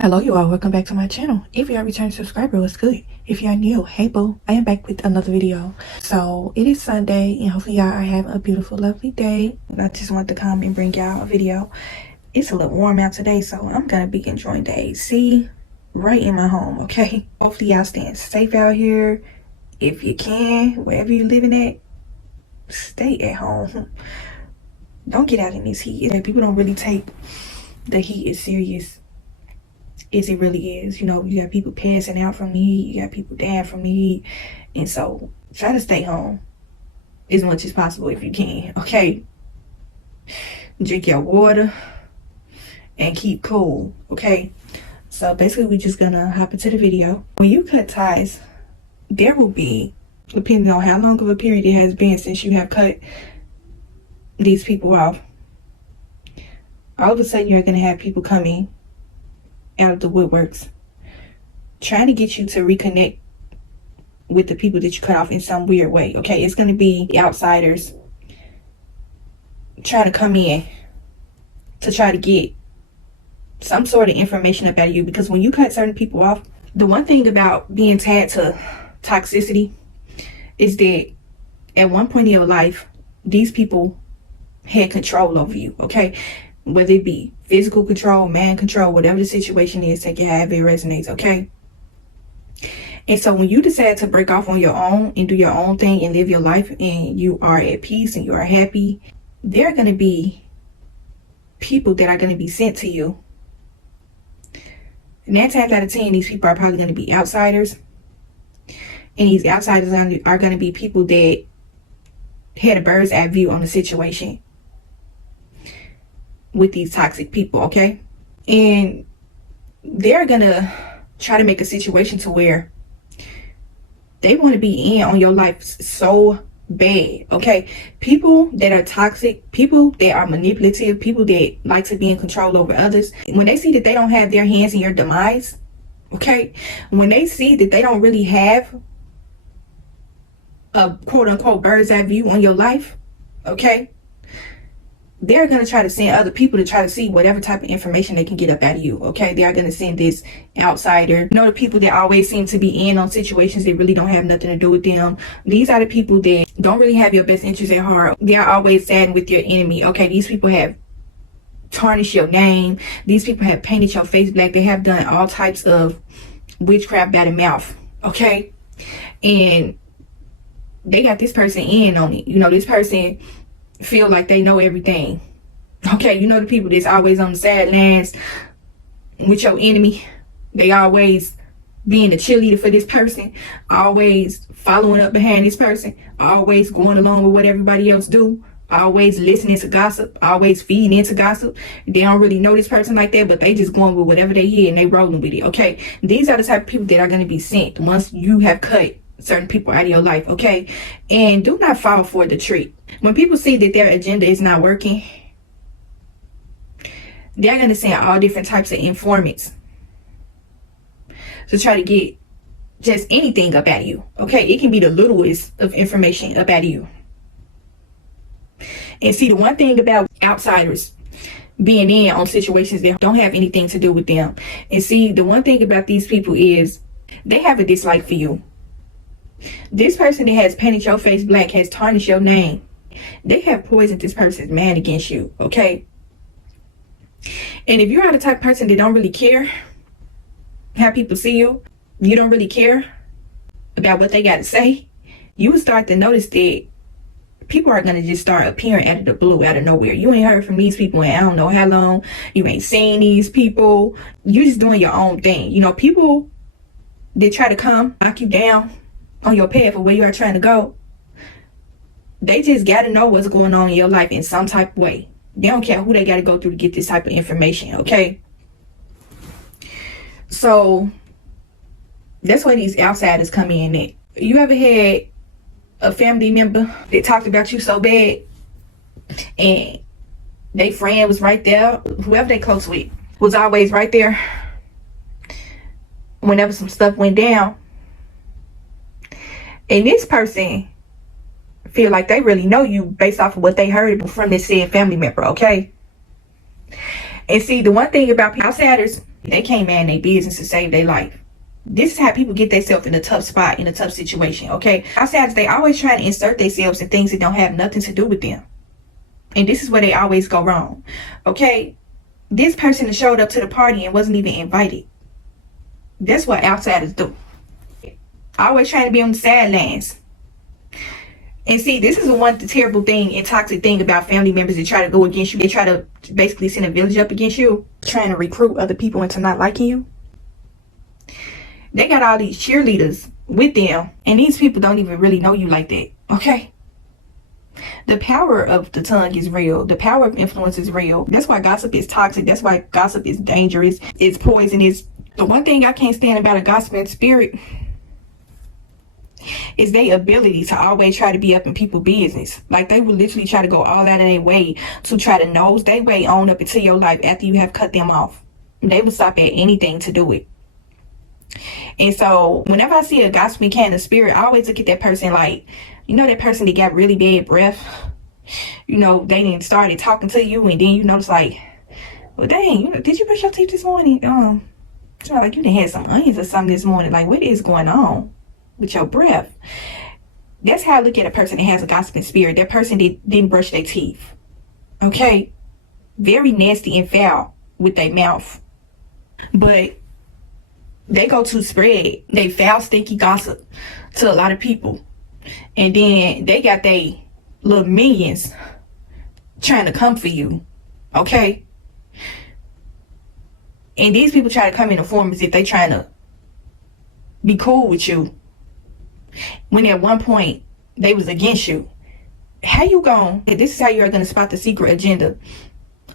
Hello you all, welcome back to my channel. If you are a returning subscriber, what's good? If you are new, hey boo, I am back with another video. So it is Sunday and hopefully y'all are having a beautiful, lovely day. I just want to come and bring y'all a video. It's a little warm out today, so I'm gonna be enjoying the AC right in my home, okay? Hopefully y'all staying safe out here. If you can, wherever you're living at, stay at home. Don't get out in this heat. People don't really take the heat as serious as it really is. You know, you got people passing out from the heat, you got people dying from the heat, and so try to stay home as much as possible if you can, okay? Drink your water and keep cool, okay? So basically we're just gonna hop into the video. When you cut ties, there will be, depending on how long of a period it has been since you have cut these people off, all of a sudden you're gonna have people coming out of the woodworks trying to get you to reconnect with the people that you cut off in some weird way, okay? It's going to be the outsiders trying to come in to try to get some sort of information about you, because when you cut certain people off, the one thing about being tied to toxicity is that at one point in your life these people had control over you, okay? Whether it be physical control, man control, whatever the situation is, take it however it resonates, okay? And so when you decide to break off on your own and do your own thing and live your life and you are at peace and you are happy, there are going to be people that are going to be sent to you. 9 times out of 10, these people are probably going to be outsiders. And these outsiders are going to be people that had a bird's eye view on the situation with these toxic people, okay? And they're gonna try to make a situation to where they want to be in on your life so bad, okay? People that are toxic, people that are manipulative, people that like to be in control over others, when they see that they don't have their hands in your demise, okay, when they see that they don't really have a quote-unquote bird's eye view on your life, okay, they're going to try to send other people to try to see whatever type of information they can get up out of you, okay? They are going to send this outsider. You know, the people that always seem to be in on situations that really don't have nothing to do with them. These are the people that don't really have your best interest at heart. They are always siding with your enemy, okay? These people have tarnished your name. These people have painted your face black. They have done all types of witchcraft by the mouth, okay? And they got this person in on it. You know, this person feel like they know everything, okay? You know, the people that's always on the sidelines with your enemy, they always being the cheerleader for this person, always following up behind this person, always going along with what everybody else do, always listening to gossip, always feeding into gossip. They don't really know this person like that, but they just going with whatever they hear and they rolling with it, okay? These are the type of people that are going to be sent once you have cut certain people out of your life, okay? And do not fall for the trick. When people see that their agenda is not working, they're going to send all different types of informants to try to get just anything up out of you, okay? It can be the littlest of information up out of you. And see, the one thing about outsiders being in on situations that don't have anything to do with them, and see, the one thing about these people is they have a dislike for you. This person that has painted your face black, has tarnished your name, they have poisoned this person's mind against you, okay? And if you're the type of person that don't really care how people see you, you don't really care about what they got to say, you will start to notice that people are going to just start appearing out of the blue, out of nowhere. You ain't heard from these people in I don't know how long. You ain't seen these people. You're just doing your own thing. You know, people that try to come knock you down on your path of where you are trying to go, they just got to know what's going on in your life in some type of way. They don't care who they got to go through to get this type of information, okay? So that's where these outsiders come in at. You ever had a family member that talked about you so bad and they friend was right there, whoever they close with was always right there whenever some stuff went down, and this person feel like they really know you based off of what they heard from this said family member, okay? And see, the one thing about outsiders, They can't man their business to save their life. This is how people get themselves in a tough spot, in a tough situation, okay? Outsiders, they always try to insert themselves in things that don't have nothing to do with them. And this is where they always go wrong, okay? This person that showed up to the party and wasn't even invited. That's what outsiders do. Always trying to be on the sidelines. And see, this is the terrible thing and toxic thing about family members that try to go against you. They try to basically send a village up against you, trying to recruit other people into not liking you. They got all these cheerleaders with them, and these people don't even really know you like that, okay? The power of the tongue is real. The power of influence is real. That's why gossip is toxic. That's why gossip is dangerous. It's poisonous. The one thing I can't stand about a gossiping spirit is their ability to always try to be up in people's business. Like, they will literally try to go all out of their way to try to nose their way on up into your life after you have cut them off. They will stop at anything to do it. And so whenever I see a gossiping kind of spirit, I always look at that person like, you know, that person that got really bad breath. You know, they didn't started talking to you, and then you notice like, well, dang, did you brush your teeth this morning? It's not like you done had some onions or something this morning. Like, what is going on with your breath? That's how I look at a person that has a gossiping spirit. That person that didn't brush their teeth. Okay? Very nasty and foul with their mouth. But they go to spread they foul, stinky gossip to a lot of people. And then they got they little minions trying to come for you. Okay? And these people try to come in the form as if they trying to be cool with you, when at one point they was against you. How you going? This is how you're going to spot the secret agenda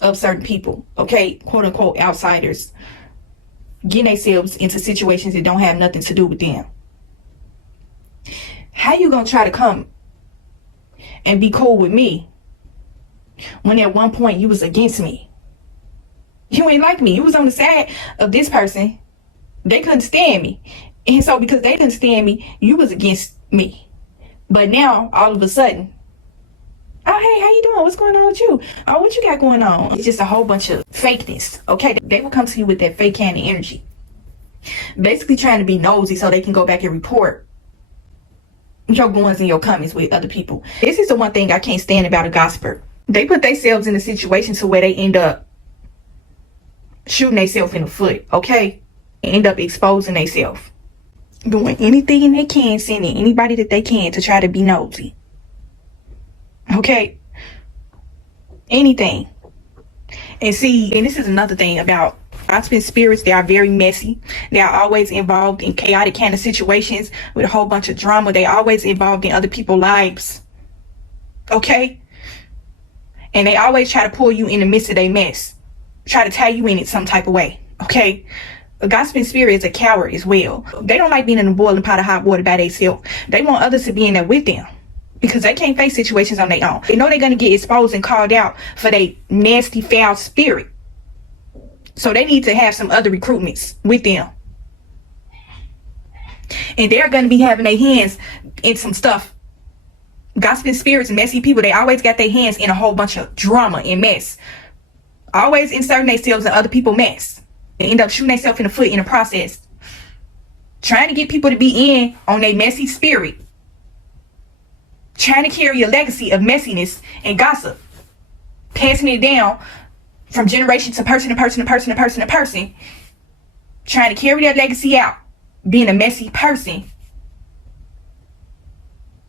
of certain people. Okay? Quote unquote outsiders. Getting themselves into situations that don't have nothing to do with them. How you gonna try to come and be cool with me when at one point you was against me? You ain't like me. You was on the side of this person. They couldn't stand me. And so because they couldn't stand me, you was against me. But now, all of a sudden, oh, hey, how you doing? What's going on with you? Oh, what you got going on? It's just a whole bunch of fakeness, okay? They will come to you with that fake kind of energy. Basically trying to be nosy so they can go back and report your goings and your comings with other people. This is the one thing I can't stand about a gossiper. They put themselves in a situation to where they end up shooting themselves in the foot, okay? And end up exposing themselves. Doing anything they can, sending anybody that they can to try to be nosy. Okay? Anything. And see, and this is another thing about gossiping spirits. They are very messy. They are always involved in chaotic kind of situations with a whole bunch of drama. They are always involved in other people's lives. Okay? And they always try to pull you in the midst of their mess. Try to tie you in it some type of way. Okay? A gossiping spirit is a coward as well. They don't like being in a boiling pot of hot water by themselves. They want others to be in there with them, because they can't face situations on their own. They know they're going to get exposed and called out for their nasty, foul spirit. So they need to have some other recruitments with them. And they're going to be having their hands in some stuff. Gossiping spirits, messy people, they always got their hands in a whole bunch of drama and mess. Always inserting themselves in other people's mess. They end up shooting themselves in the foot in the process. Trying to get people to be in on their messy spirit. Trying to carry a legacy of messiness and gossip. Passing it down from generation to person to person to person to person to person. Trying to carry that legacy out. Being a messy person.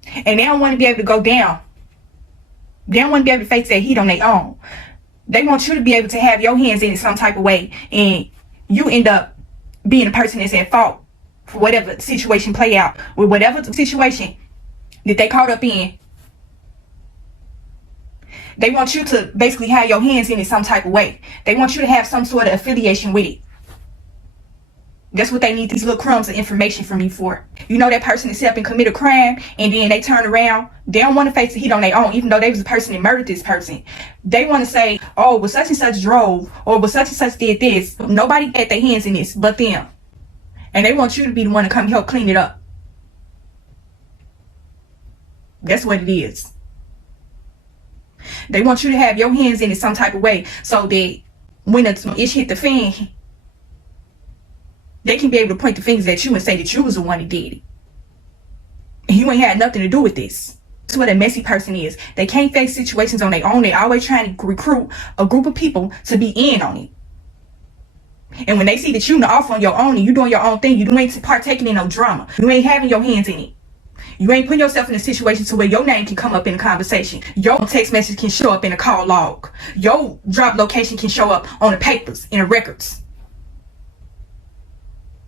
And they don't want to be able to go down. They don't want to be able to face that heat on their own. They want you to be able to have your hands in it some type of way. And you end up being a person that's at fault for whatever situation play out. With whatever situation that they caught up in. They want you to basically have your hands in it some type of way. They want you to have some sort of affiliation with it. That's what they need these little crumbs of information from you for. You know that person is helping commit a crime, and then they turn around. They don't want to face the heat on their own, even though they was the person that murdered this person. They want to say, oh, well, such and such drove, or well, such and such did this. Nobody had their hands in this but them. And they want you to be the one to come help clean it up. That's what it is. They want you to have your hands in it some type of way, so that when it's hit the fan, They can be able to point the fingers at you and say that you was the one that did it. And you ain't had nothing to do with this. That's what a messy person is. They can't face situations on their own. They always trying to recruit a group of people to be in on it. And when they see that you off on your own and you doing your own thing, you ain't partaking in no drama. You ain't having your hands in it. You ain't putting yourself in a situation to where your name can come up in a conversation. Your text message can show up in a call log. Your drop location can show up on the papers, in the records.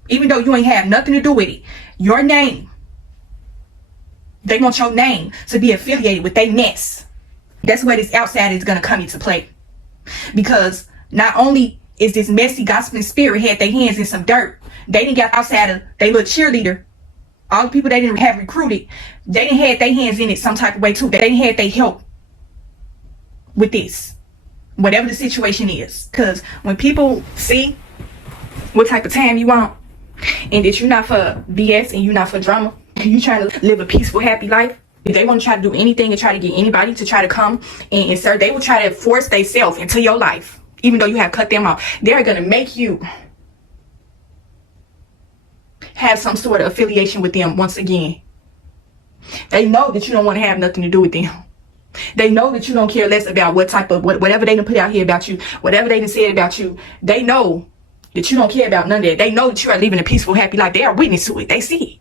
Even though you ain't have nothing to do with it, your name, they want your name to be affiliated with their mess. That's where this outsider is going to come into play. Because not only is this messy gossiping spirit had their hands in some dirt, they didn't got outside of their little cheerleader. All the people they didn't have recruited, they didn't have their hands in it some type of way too. They didn't have their help with this, whatever the situation is. Because when people see what type of time you want, and that you're not for BS and you're not for drama, you trying to live a peaceful, happy life, if they want to try to do anything and try to get anybody to try to come and insert, they will try to force themselves into your life, even though you have cut them off. They're going to make you have some sort of affiliation with them once again. They know that you don't want to have nothing to do with them. They know that you don't care less about what type of, whatever they done put out here about you, whatever they done said about you. They know that you don't care about none of that. They know that you are living a peaceful, happy life. They are witness to it. They see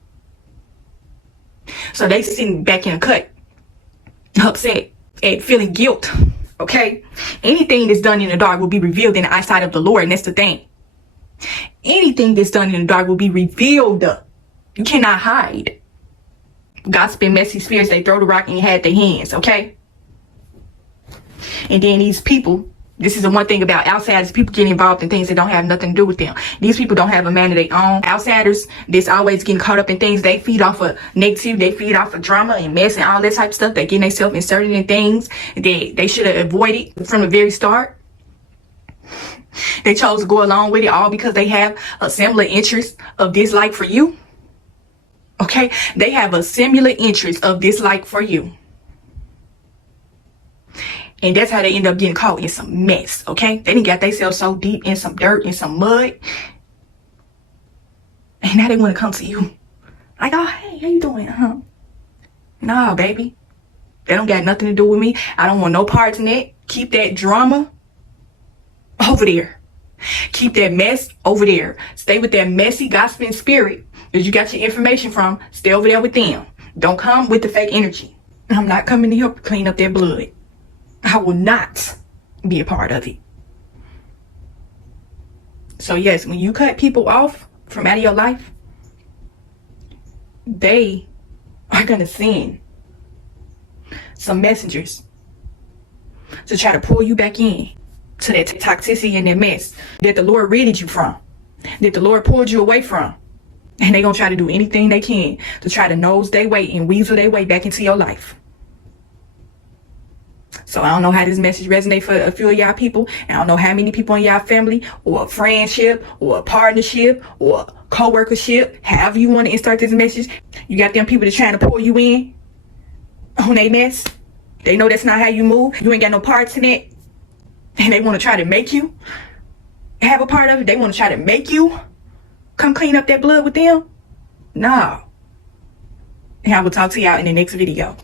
it. So they sitting back in a cut, upset and feeling guilt. Okay? Anything that's done in the dark will be revealed in the eyesight of the Lord, and that's the thing. Anything that's done in the dark will be revealed. You cannot hide. Gossiping, messy spirits, they throw the rock and you had their hands, okay? And then these people, this is the one thing about outsiders, people get involved in things that don't have nothing to do with them. These people don't have a man of their own. Outsiders, that's always getting caught up in things. They feed off of negativity, they feed off of drama and mess and all that type of stuff. They getting themselves inserted in things that they should have avoided from the very start. They chose to go along with it all because they have a similar interest of dislike for you. Okay? They have a similar interest of dislike for you. And that's how they end up getting caught in some mess. Okay? They done got themselves so deep in some dirt, in some mud. And now they want to come to you. Like, oh, hey, how you doing? Nah, baby. They don't got nothing to do with me. I don't want no parts in it. Keep that drama over there. Keep that mess over there. Stay with that messy gossiping spirit that you got your information from. Stay over there with them. Don't come with the fake energy. I'm not coming to help clean up their blood. I will not be a part of it. So yes, when you cut people off from out of your life, they are going to send some messengers to try to pull you back in to that toxicity and that mess that the Lord ridded you from, that the Lord pulled you away from. And they're going to try to do anything they can to try to nose their way and weasel their way back into your life. So I don't know how this message resonates for a few of y'all people. I don't know how many people in y'all family or a friendship or a partnership or a co-workership, however you want to insert this message. You got them people that's trying to pull you in on their mess. They know that's not how you move. You ain't got no parts in it. And they want to try to make you have a part of it. They want to try to make you come clean up that blood with them. No. And I will talk to y'all in the next video.